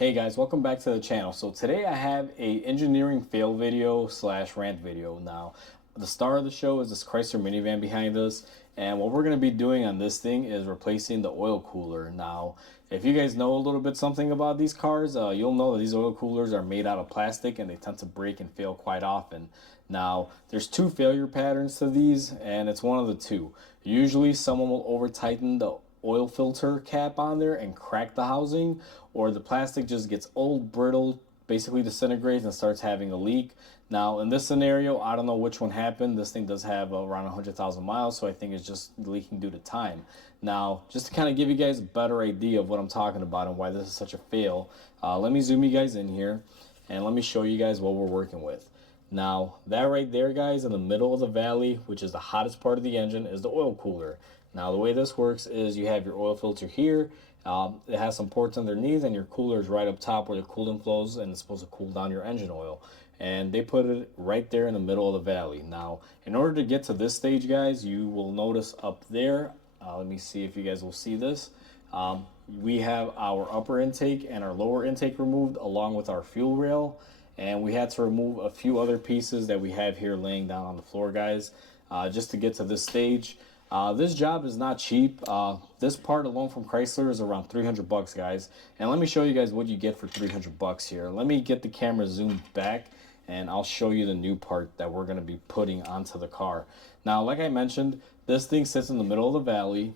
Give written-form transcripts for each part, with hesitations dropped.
Hey guys, welcome back to the channel. So today I have a engineering fail video slash rant video. Now, the star of the show is this Chrysler minivan behind us, and what we're going to be doing on this thing is replacing the oil cooler. Now, if you guys know a little bit something about these cars, you'll know that these oil coolers are made out of plastic and they tend to break and fail quite often. Now, there's two failure patterns to these, and it's one of the two. Usually someone will over tighten the oil filter cap on there and crack the housing, or the plastic just gets old, brittle, basically disintegrates and starts having a leak. Now in this scenario, I don't know which one happened. This thing does have around 100,000 miles, so I think it's just leaking due to time. Now, just to kind of give you guys a better idea of what I'm talking about and why this is such a fail, let me zoom you guys in here and let me show you guys what we're working with. Now, that right there, guys, in the middle of the valley, which is the hottest part of the engine, is the oil cooler. Now, the way this works is you have your oil filter here. It has some ports underneath, and your cooler is right up top where the coolant flows, and it's supposed to cool down your engine oil. And they put it right there in the middle of the valley. Now, in order to get to this stage, guys, you will notice up there, let me see if you guys will see this. We have our upper intake and our lower intake removed along with our fuel rail. And we had to remove a few other pieces that we have here laying down on the floor, guys, just to get to this stage. This job is not cheap. This part alone from Chrysler is around 300 bucks, guys. And let me show you guys what you get for 300 bucks here. Let me get the camera zoomed back and I'll show you the new part that we're going to be putting onto the car. Now, like I mentioned, this thing sits in the middle of the valley.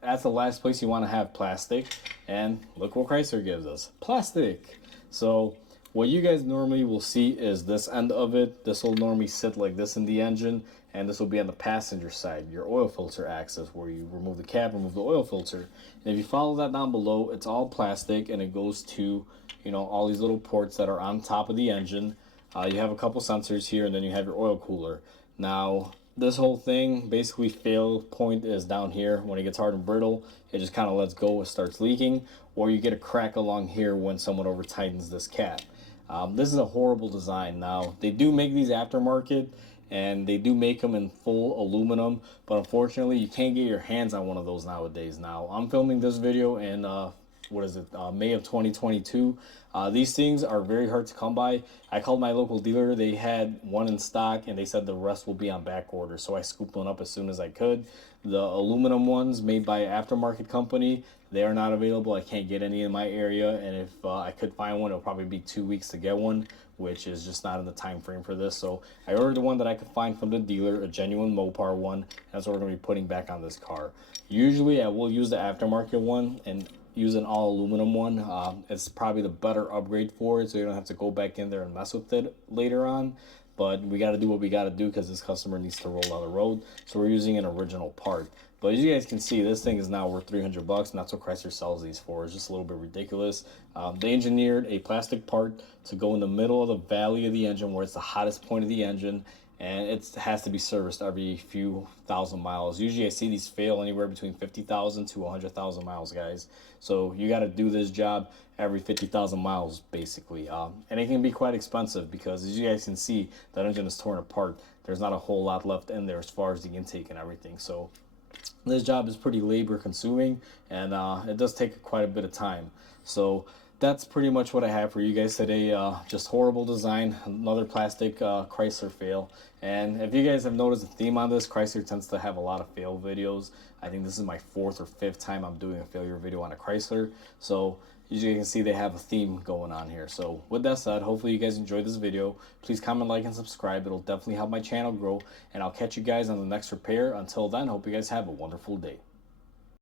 That's the last place you want to have plastic. And look what Chrysler gives us, plastic. So what you guys normally will see is this end of it. This will normally sit like this in the engine, and this will be on the passenger side, your oil filter access, where you remove the cap, remove the oil filter. And if you follow that down below, it's all plastic, and it goes to, you know, all these little ports that are on top of the engine. You have a couple sensors here, and then you have your oil cooler. Now, this whole thing, basically fail point is down here. When it gets hard and brittle, it just kind of lets go, it starts leaking, or you get a crack along here when someone over tightens this cap. This is a horrible design. Now, they do make these aftermarket, and they do make them in full aluminum, but unfortunately, you can't get your hands on one of those nowadays. Now, I'm filming this video in May of 2022. These things are very hard to come by. I called my local dealer. They had one in stock, and they said the rest will be on back order. So I scooped one up as soon as I could. The aluminum ones made by an aftermarket company, they are not available. I can't get any in my area, and if I could find one, it'll probably be 2 weeks to get one, which is just not in the time frame for this. So I ordered the one that I could find from the dealer, a genuine Mopar one. That's what we're going to be putting back on this car. Usually I will use the aftermarket one and use an all aluminum one. It's probably the better upgrade for it, so you don't have to go back in there and mess with it later on. But we got to do what we got to do because this customer needs to roll down the road, so we're using an original part. But as you guys can see, this thing is now worth 300 bucks, and that's what Chrysler sells these for. It's just a little bit ridiculous. They engineered a plastic part to go in the middle of the valley of the engine where it's the hottest point of the engine, and it has to be serviced every few thousand miles. Usually I see these fail anywhere between 50,000 to 100,000 miles, guys. So you got to do this job every 50,000 miles, basically. And it can be quite expensive because, as you guys can see, that engine is torn apart. There's not a whole lot left in there as far as the intake and everything. So this job is pretty labor consuming, and it does take quite a bit of time. So that's pretty much what I have for you guys today. Just horrible design, another plastic Chrysler fail. And if you guys have noticed a theme on this, Chrysler tends to have a lot of fail videos. I think this is my 4th or 5th time I'm doing a failure video on a Chrysler. So as you can see, they have a theme going on here. So with that said, hopefully you guys enjoyed this video. Please comment, like, and subscribe. It'll definitely help my channel grow. And I'll catch you guys on the next repair. Until then, hope you guys have a wonderful day.